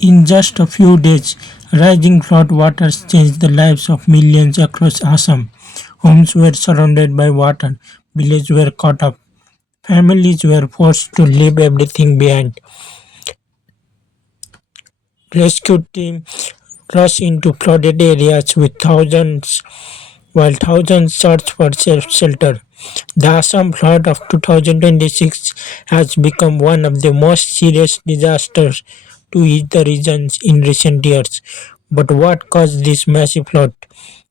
In just a few days, rising flood waters changed the lives of millions across Assam. Homes were surrounded by water, villages were caught up, families were forced to leave everything behind. Rescue teams rushed into flooded areas while thousands searched for safe shelter. The Assam flood of 2026 has become one of the most serious disasters to hit the region in recent years. But what caused this massive flood?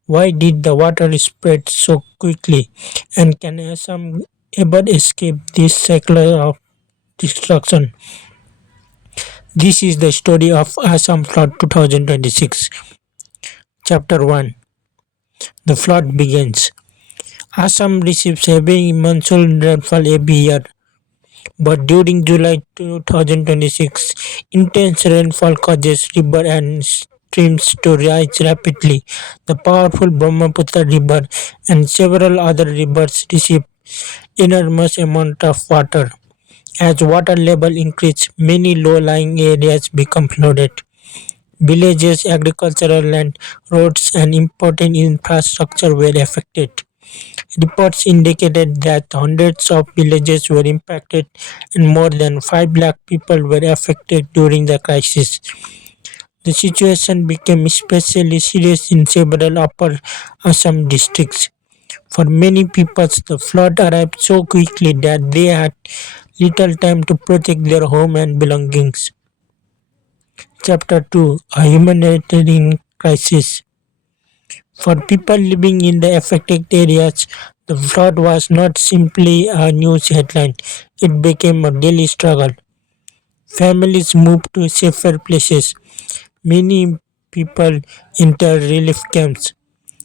Why did the water spread so quickly? And can Assam ever escape this cycle of destruction? This is the story of Assam flood 2026. Chapter 1. The flood begins. Assam receives heavy monsoon rainfall every year, but during July 2026, intense rainfall causes river and streams to rise rapidly. The powerful Brahmaputra River and several other rivers receive enormous amount of water. As water level increase, many low-lying areas become flooded. Villages, agricultural land, roads and important infrastructure were affected. Reports indicated that hundreds of villages were impacted and more than 5 lakh people were affected during the crisis. The situation became especially serious in several upper Assam districts. For many people, the flood arrived so quickly that they had little time to protect their home and belongings. Chapter 2. A humanitarian crisis. For people living in the affected areas, the flood was not simply a news headline, it became a daily struggle. Families moved to safer places. Many people entered relief camps.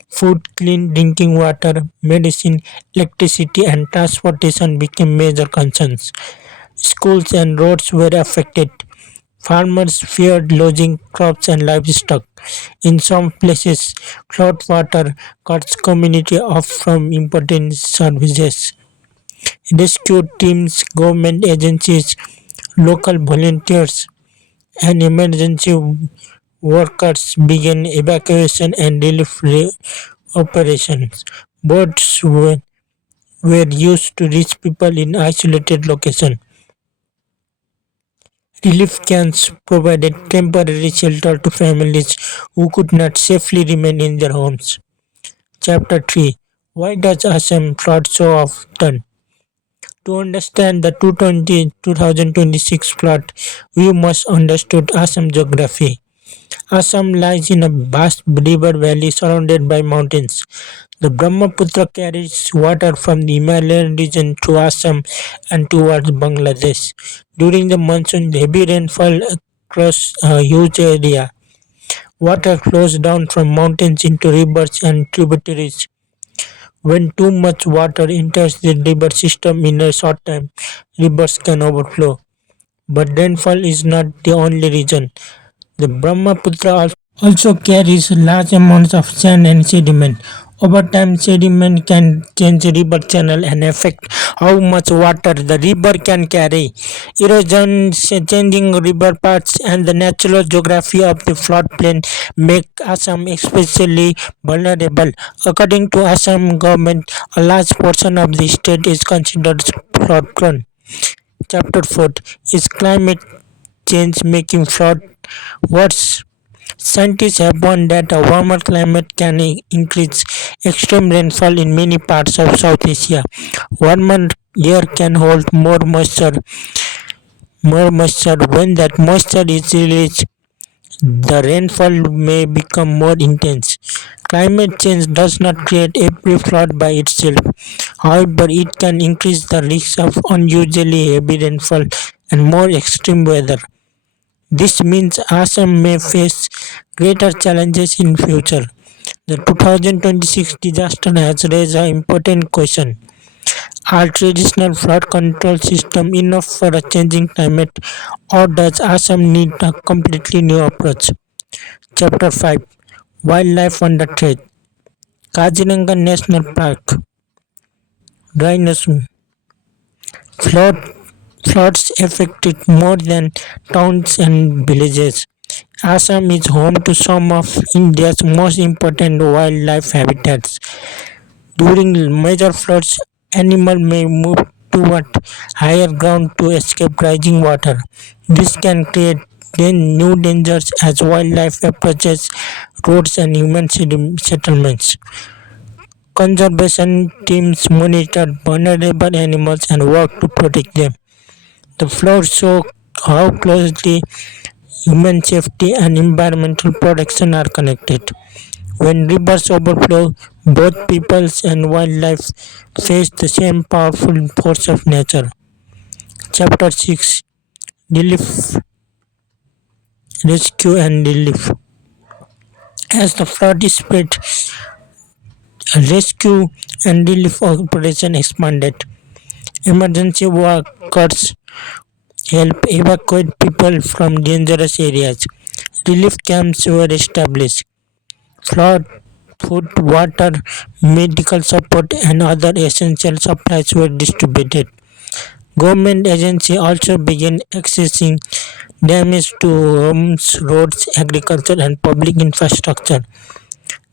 Food, clean drinking water, medicine, electricity, and transportation became major concerns. Schools and roads were affected. Farmers feared losing crops and livestock. In some places, flood water cuts community off from important services. Rescue teams, government agencies, local volunteers, and emergency workers began evacuation and relief operations. Boats were used to reach people in isolated locations. Relief camps provided temporary shelter to families who could not safely remain in their homes. Chapter 3. Why does Assam flood so often? To understand the 2026 flood, we must understand Assam geography. Assam lies in a vast river valley surrounded by mountains. The Brahmaputra carries water from the Himalayan region to Assam and towards Bangladesh. During the monsoon, heavy rainfall across a huge area. Water flows down from mountains into rivers and tributaries. When too much water enters the river system in a short time, rivers can overflow. But rainfall is not the only reason. The Brahmaputra also carries large amounts of sand and sediment. Over time, sediment can change river channel and affect how much water the river can carry. Erosion, changing river paths, and the natural geography of the floodplain make Assam especially vulnerable. According to Assam government, a large portion of the state is considered flood prone. Chapter 4. Is climate change making flood worse? Scientists have warned that a warmer climate can increase extreme rainfall in many parts of South Asia. Warmer air can hold more moisture. When that moisture is released, the rainfall may become more intense. Climate change does not create every flood by itself. However, it can increase the risk of unusually heavy rainfall and more extreme weather. This means Assam may face greater challenges in future. The 2026 disaster has raised an important question. Are traditional flood control systems enough for a changing climate, or does Assam need a completely new approach? Chapter 5. Wildlife under threat. Kaziranga National Park. Dryness. Flood, floods affected more than towns and villages. Assam is home to some of India's most important wildlife habitats. During major floods, animals may move toward higher ground to escape rising water. This can create new dangers as wildlife approaches roads and human settlements. Conservation teams monitor vulnerable animals and work to protect them. The floods show how closely human safety and environmental protection are connected. When rivers overflow, both peoples and wildlife face the same powerful force of nature. Chapter 6: Relief, Rescue and Relief. As the flood spread, rescue and relief operation expanded. Emergency workers help evacuate people from dangerous areas. Relief camps were established. Flood, food, water, medical support, and other essential supplies were distributed. Government agencies also began accessing damage to homes, roads, agriculture, and public infrastructure.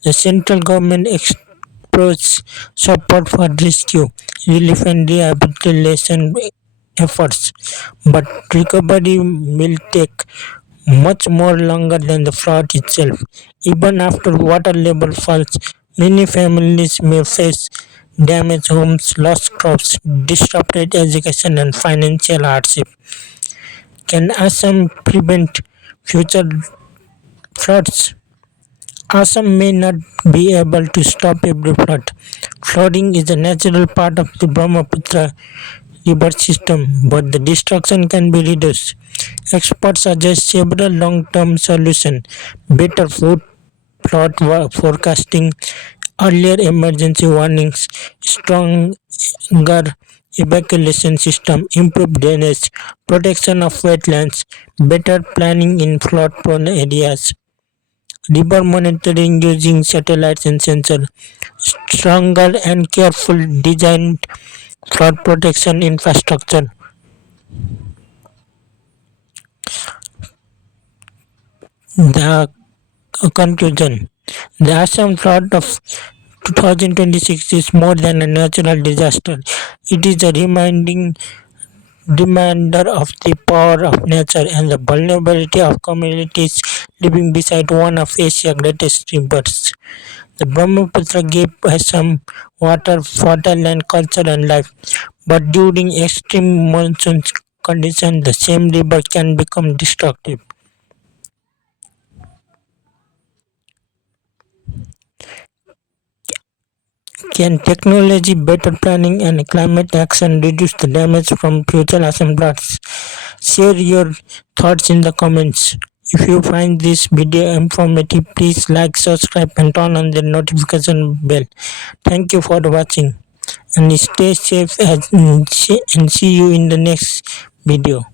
The central government expressed support for rescue, relief, and rehabilitation efforts, but recovery will take much more longer than the flood itself. Even after water level falls, many families may face damaged homes, lost crops, disrupted education, and financial hardship. Can Assam prevent future floods? Assam may not be able to stop every flood. Flooding is a natural part of the Brahmaputra river system, but the destruction can be reduced. Experts suggest several long-term solutions: better food plot forecasting, earlier emergency warnings, stronger evacuation system, improved drainage, protection of wetlands, better planning in flood-prone areas, river monitoring using satellites and sensors, stronger and careful designed flood protection infrastructure. The conclusion: the Assam flood of 2026 is more than a natural disaster. It is a reminder of the power of nature and the vulnerability of communities living beside one of Asia's greatest rivers. The Brahmaputra gave Assam water, fertile culture and life, but during extreme monsoon conditions, the same river can become destructive. Can technology, better planning, and climate action reduce the damage from future Assam floods? Share your thoughts in the comments. If you find this video informative, please like, subscribe, and turn on the notification bell. Thank you for watching and stay safe and see you in the next video.